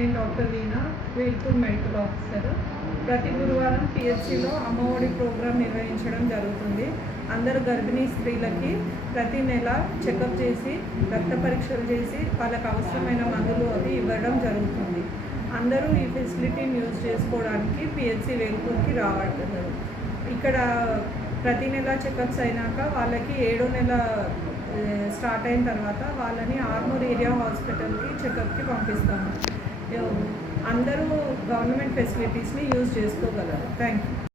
నేను డాక్టర్ వీణా, Velpur medical officer. ప్రతి గురువారం పిహెచ్సిలో అమ్మఒడి ప్రోగ్రాం నిర్వహించడం జరుగుతుంది. అందరు గర్భిణీ స్త్రీలకి ప్రతి నెల చెకప్ చేసి రక్త పరీక్షలు చేసి వాళ్ళకి అవసరమైన మందులు అవి ఇవ్వడం జరుగుతుంది. అందరూ ఈ ఫెసిలిటీని యూజ్ చేసుకోవడానికి పిహెచ్సి వేల్పూర్కి రావట్లేదు. ఇక్కడ ప్రతి నెల చెకప్స్ అయినాక వాళ్ళకి 7వ నెల స్టార్ట్ అయిన తర్వాత వాళ్ళని ఆర్మూర్ ఏరియా హాస్పిటల్కి చెకప్కి పంపిస్తాము. అందరూ గవర్నమెంట్ ఫెసిలిటీస్ని యూజ్ చేసుకోగలరు. Thank you.